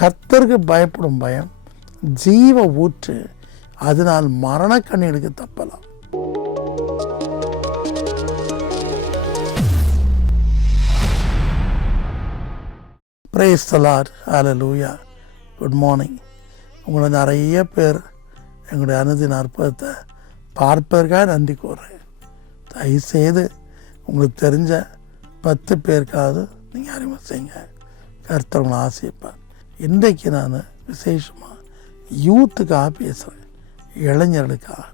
கர்த்தருக்கு பயப்படும் பயம் ஜீவ ஊற்று, அதனால் மரண கண்ணீருக்கு தப்பலாம். Praise the Lord, hallelujah. Good morning. உங்களை நிறைய பேர் எங்களுடைய அனுதின அற்புதத்தை பார்ப்பதற்காக நன்றி கூறுறேன். தயவுசெய்து உங்களுக்கு தெரிஞ்ச 10 பேருக்காவது நீங்கள் அறிமுகம் செய்யுங்க. கர்த்தர் உங்களை ஆசைப்பார். இன்றைக்கு நான் விசேஷமாக யூத்துக்காக பேசுகிறேன், இளைஞர்களுக்காக.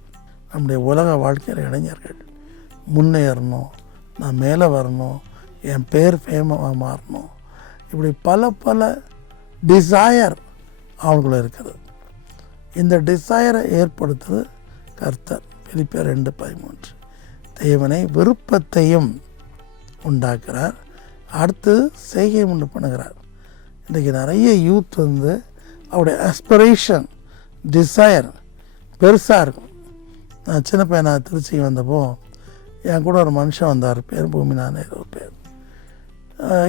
நம்முடைய உலக வாழ்க்கையில் இளைஞர்கள் முன்னேறணும், நான் மேலே வரணும், என் பேர் ஃபேமமாக மாறணும், இப்படி பல டிசையர் அவங்களுக்குள்ள இருக்கிறது. இந்த டிசையரை ஏற்படுத்துறது கர்த்தர். பிலிப்பியர் 2:13 தேவனை விருப்பத்தையும் உண்டாக்குறார், அடுத்து செய்கையும் உண்டு பண்ணுகிறார். இன்றைக்கி நிறைய யூத் அவருடைய ஆஸ்பிரேஷன், டிசையர் பெருசாக இருக்கும். நான் சின்ன பையனா திருச்சிக்கு வந்தப்போ என் கூட ஒரு மனுஷன் வந்தார், பேர் பூமினான்னு ஏதோ பேர்.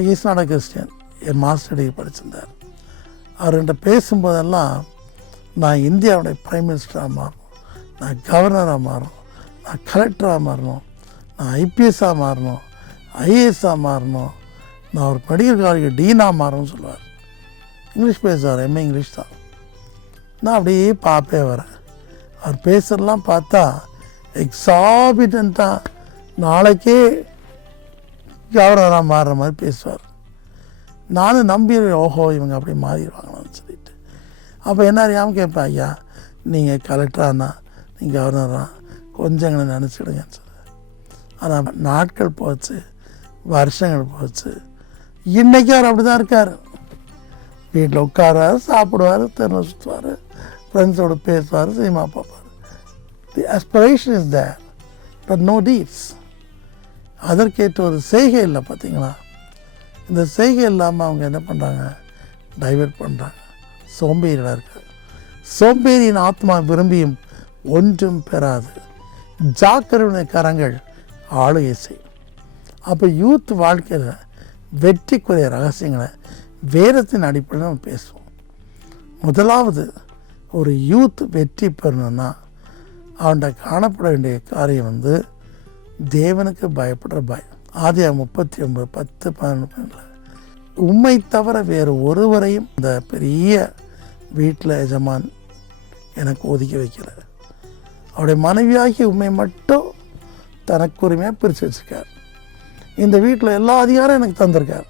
ஈஸ் நாட் அ கிறிஸ்டியன், என் மாஸ்டர் டிகிரி படிச்சிருந்தார். அவர்கிட்ட பேசும்போதெல்லாம் நான் இந்தியாவுடைய பிரைம் மினிஸ்டராக மாறணும், நான் கவர்னராக மாறணும், நான் கலெக்டராக மாறணும், நான் ஐபிஎஸ்ஸாக மாறணும், ஐஏஎஸ்ஸாக மாறணும், நான் ஒரு மெடிக்கல் காலேஜ் டீனாக மாறணும்னு சொல்லுவார். இங்கிலீஷ் பேசுவார், எம்ஏ இங்கிலீஷ் தான். நான் அப்படியே பார்ப்பே வரேன். அவர் பேசுகிறதெல்லாம் பார்த்தா எக்ஸாபிட்டண்ட்டாக நாளைக்கே கவர்னராக மாறுற மாதிரி பேசுவார். நானும் நம்பி, ஓஹோ இவங்க அப்படி மாறிடுவாங்களான்னு சொல்லிட்டு அப்போ என்ன அறியாமல் கேட்பேன், ஐயா நீங்கள் கலெக்டரானா, நீங்கள் கவர்னரா, கொஞ்சம் எங்களை நினச்சிடுங்கன்னு சொல்லுவேன். ஆனால் நாட்கள் போச்சு, வருஷங்கள் போச்சு, இன்றைக்கி அவர் அப்படி தான் இருக்கார். வீட்டில் உட்காராரு, சாப்பிடுவார், தெருவில் சுற்றுவார், ஃப்ரெண்ட்ஸோடு பேசுவார், சினிமா பார்ப்பார். The aspiration is there but no deeds. அதற்கேற்ற ஒரு செய்கை இல்லை. பார்த்தீங்களா, இந்த செய்கை இல்லாமல் அவங்க என்ன பண்ணுறாங்க, டைவெர்ட் பண்ணுறாங்க, சோம்பேறியாக இருக்காங்க. சோம்பேறியின் ஆத்மா விரும்பியும் ஒன்றும் பெறாது, ஜாக்கிரதையுடைய கரங்கள் ஆளுகை செய்யும். அப்போ யூத் வாழ்க்கையில் வெற்றிக்குரிய ரகசியங்களை வேதத்தின் அடிப்படையில் நம்ம பேசுவோம். முதலாவது, ஒரு யூத் வெற்றி பெறணும்னா அவன்கிட்ட காணப்பட வேண்டிய காரியம் தேவனுக்கு பயப்படுற பயம். ஆதியாகமம் 39:10-11 உம்மை தவிர வேறு ஒருவரையும் இந்த பெரிய வீட்டில் எஜமான் எனக்கு ஒதுக்கி வைக்கல. அவருடைய மனைவியாகி உண்மை மட்டும் தனக்கு உரிமையாக பிரித்து வச்சுருக்கார். இந்த வீட்டில் எல்லா அதிகாரம் எனக்கு தந்திருக்கார்.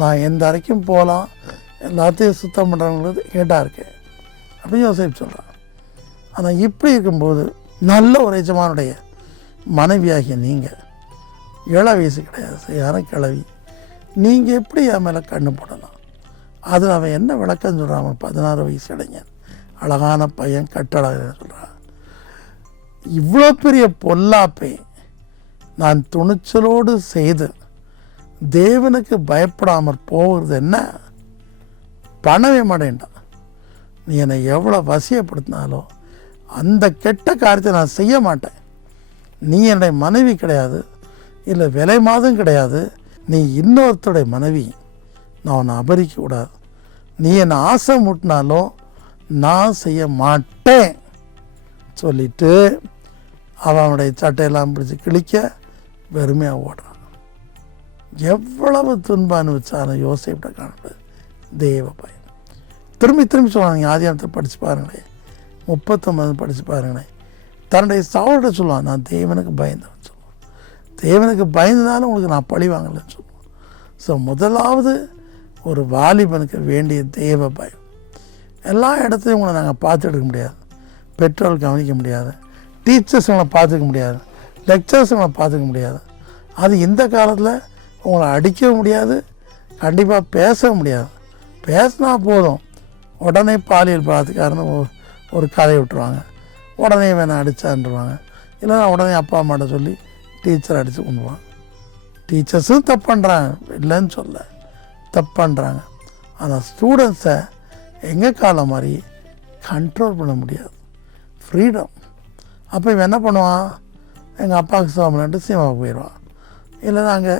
நான் எந்த அறைக்கும் போகலாம், எல்லாத்தையும் சுத்தம் பண்ணுறவங்களுக்கு கேட்டாக இருக்கேன் அப்படின்னு யோசிப்பு சொல்கிறான். ஆனால் இப்படி இருக்கும்போது நல்ல ஒரு எஜமானுடைய மனைவியாகிய நீங்கள், 7 வயசு கிடையாது, யாரும் கிளவி, நீங்கள் எப்படி என் மேலே கண்ணு போடலாம்? அது அவன் என்ன விளக்கம் சொல்கிறான்? 16 வயசு இளைஞன், அழகான பையன், கட்டழகன்னு சொல்கிறான். இவ்வளோ பெரிய பொல்லாப்பை நான் துணிச்சலோடு செய்து தேவனுக்கு பயப்படாமல் போகிறது என்ன? பண்ணவே மாட்டேன்டான். நீ என்னை எவ்வளோ வசியப்படுத்தினாலும் அந்த கெட்ட காரியத்தை நான் செய்ய மாட்டேன். நீ என்னுடைய மனைவி கிடையாது, இல்லை விலை மாதம் கிடையாது, நீ இன்னொருத்தருடைய மனைவி, நான் உன்னை அபரிக்க கூடாது. நீ என்னை ஆசை மூட்டினாலும் நான் செய்ய மாட்டேன் சொல்லிட்டு அவனுடைய சட்டையெல்லாம் பிடிச்சி கிழிக்க வெறுமையாக ஓடுறான். எவ்வளவு துன்பம் அனுபவிச்சாலும் யோசிப்பிட்ட காணப்படுது தேவ பயம். திரும்பி சொல்லுவாங்க, ஆதியாகமத்தை படித்து பாருங்களேன், 39 படித்து பாருங்களேன். தன்னுடைய சகோதரரை சொல்லுவான், நான் தேவனுக்கு பயந்தவன் சொல்லுவான். தேவனுக்கு பயந்ததாலும் உங்களுக்கு நான் பழி வாங்கலைன்னு சொல்லுவான். ஸோ முதலாவது ஒரு வாலிபனுக்கு வேண்டிய தேவ பயம். எல்லா இடத்துலையும் உங்களை நாங்கள் பார்த்துட்டு முடியாது, பெற்றோர்கள் கவனிக்க முடியாது, டீச்சர்ஸ் உங்களை பார்த்துக்க முடியாது, லெக்சர்ஸ் உங்களை பார்த்துக்க முடியாது. அது இந்த காலத்தில் உங்களை அடிக்கவும் முடியாது, கண்டிப்பாக பேசவும் முடியாது. பேசினா போதும் உடனே பாலியல் பலாத்காரன்னு ஒரு கதையை விட்டுருவாங்க, உடனே வேணால் அடித்தான்ருவாங்க. இல்லைன்னா உடனே அப்பா அம்மாட்ட சொல்லி டீச்சர் அடித்து கொண்டுவாங்க. டீச்சர்ஸும் தப்பு பண்ணுறாங்க, இல்லைன்னு சொல்ல, தப்பு பண்ணுறாங்க. ஆனால் ஸ்டூடெண்ட்ஸை எங்கள் காலம் மாதிரி கண்ட்ரோல் பண்ண முடியாது, ஃப்ரீடம். அப்போ இவன் என்ன பண்ணுவான், எங்கள் அப்பாவுக்கு சோமன்ட்டு சினிமாவுக்கு போயிடுவான், இல்லைன்னா அங்கே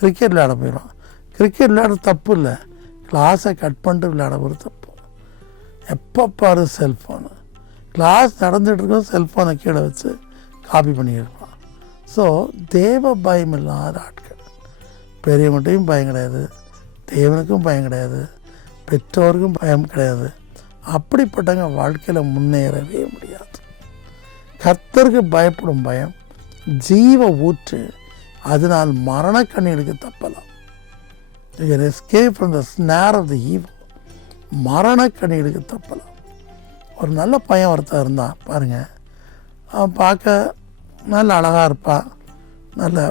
கிரிக்கெட் விளையாட போயிடுவான். கிரிக்கெட் விளையாட தப்பு இல்லை, கிளாஸை கட் பண்ணிட்டு விளையாட ஒரு தப்பு. எப்போ பாரு செல்ஃபோனு, கிளாஸ் நடந்துகிட்டு இருக்கோம் செல்ஃபோனை கீழே வச்சு காப்பி பண்ணியிருப்பான். ஸோ தேவ பயம் இல்லாத ஆட்கள், பெரியவங்கள்ட்டையும் பயம் கிடையாது, தேவனுக்கும் பயம் கிடையாது, பெற்றோருக்கும் பயம் கிடையாது. அப்படிப்பட்டவங்க வாழ்க்கையில் முன்னேறவே முடியாது. கர்த்தருக்கு பயப்படும் பயம் ஜீவ ஊற்று, அதனால் மரணக்கண்ணிகளுக்கு தப்பலாம். You can escape from the snare of the evil. மரணக்கண்ணிகளுக்கு தப்பலாம். ஒரு நல்ல பையன் ஒருத்தர் இருந்தான் பாருங்கள். அவன் பார்க்க நல்ல அழகாக இருப்பான், நல்ல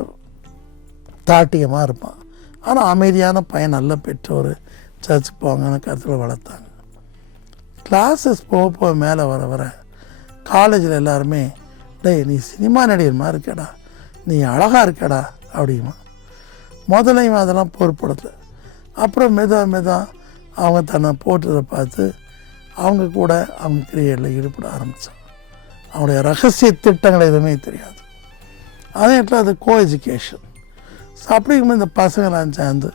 தாட்டியமாக இருப்பான். ஆனால் அமைதியான பையன், நல்ல பெற்றோர், சர்ச்சுக்கு போவாங்கன்னு கருத்தில் வளர்த்தாங்க. கிளாஸஸ் போக மேலே வர வர காலேஜில் எல்லாருமே, டேய் நீ சினிமா நடிகர் மாதிரி இருக்கடா, நீ அழகாக இருக்கடா அப்படிமா. முதலையும் அதெல்லாம் பொருட்படுத்தல. அப்புறம் மெதா அவங்க தன்னை போட்டதை பார்த்து அவங்க கூட அவங்க கிரியேட்டில் ஈடுபட ஆரம்பித்தான். அவனுடைய ரகசிய திட்டங்கள் எதுவுமே தெரியாது. அதே நேரத்தில் அது கோ எஜுகேஷன். ஸோ அப்படிங்கும்போது இந்த பசங்களாம் சேர்ந்து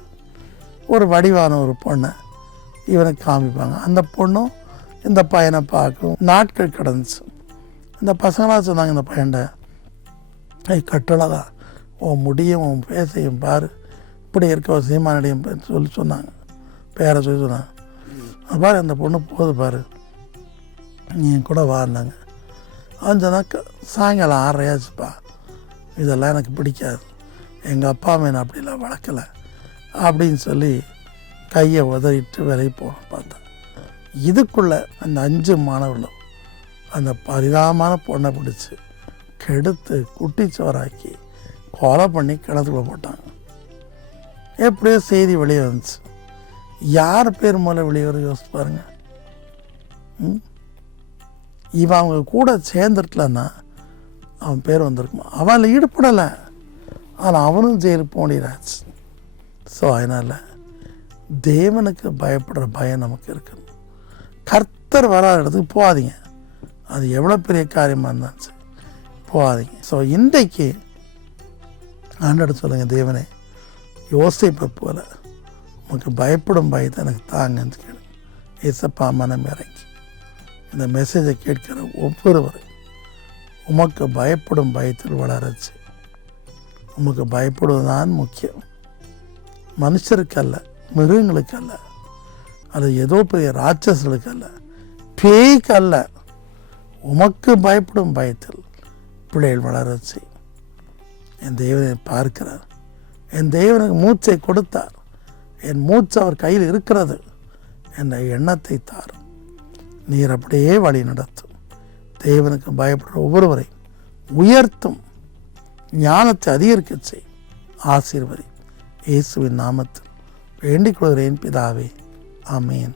ஒரு வடிவான ஒரு பொண்ணை இவனுக்கு காமிப்பாங்க. அந்த பொண்ணும் இந்த பையனை பார்க்கும். நாட்கள் கடந்துச்சு. இந்த பசங்களாம் சொன்னாங்க இந்த பையன்ட, கட்டழகா உன் முடியும் உன் பேசையும் பாரு, இப்படி இருக்க ஒரு சினிமா நடிகம் சொல்லி சொன்னாங்க. பேரை சொல்லி சொன்னாங்க. பாரு அந்த பொண்ணு போகுது பாரு, நீ என் கூட வாரினாங்க. அவன் சொன்னாக்க சாயங்காலம் 6:30 இதெல்லாம் எனக்கு பிடிக்காது, எங்கள் அப்பா அம்மா என்னை அப்படிலாம் வளர்க்கலை அப்படின்னு சொல்லி கையை உதறிட்டு விலை போகணும் பார்த்தேன். இதுக்குள்ளே அந்த 5 மாணவர்களும் அந்த பரிதாபமான பொண்ணை பிடிச்சி கெடுத்து குட்டிச்சோறாக்கி கொலை பண்ணி கிணத்துக்குள்ளே போட்டாங்க. எப்படியோ செய்தி வெளியே வந்துச்சு. யார் பேர் மூலம் வெளியே வர யோசிச்சு பாருங்க. இவன் அவங்க கூட சேர்ந்துட்டலன்னா அவன் பேர் வந்திருக்குமா. அவன் ஈடுபடலை, ஆனால் அவனும் ஜெயிலுக்கு போனிடாச்சு. ஸோ அதனால் தேவனுக்கு பயப்படுற பயம் நமக்கு இருக்கணும். கர்த்தர் வராத இடத்துக்கு போகாதீங்க. அது எவ்வளோ பெரிய காரியமாக இருந்தாலும் சரி போகாதீங்க. ஸோ இன்றைக்கு ஆண்டோட சொல்லுங்கள், தேவனே யோசிப்பை போல உனக்கு பயப்படும் பயத்தை எனக்கு தாங்கன்னு கேளு. ஏசப்பா மனம் இறங்கி இந்த மெசேஜை கேட்கிற ஒவ்வொருவரும் உமக்கு பயப்படும் பயத்தில் வளரச்சு. உமக்கு பயப்படுவதுதான் முக்கியம். மனுஷருக்கு அல்ல, மிருகங்களுக்கு அல்ல, அது ஏதோ பெரிய ராட்சசர்களுக்கு அல்ல, பேய்க்கு அல்ல, உமக்கு பயப்படும் பயத்தில் பிள்ளைகள் வளரச்சு. என் தேவனை பார்க்கிறார். என் தேவனுக்கு மூச்சை கொடுத்தார். என் மூச்சு அவர் கையில் இருக்கிறது என்ற எண்ணத்தை தாரும். நீர் அப்படியே வழி நடத்தும். தேவனுக்கு பயப்படுற ஒவ்வொருவரையும் உயர்த்தும். ஞானத்தை அதிகரிக்க செய். ஆசீர்வதி. இயேசுவின் நாமத்தில் வேண்டிக் கொள்கிறேன் பிதாவே. ஆமேன்.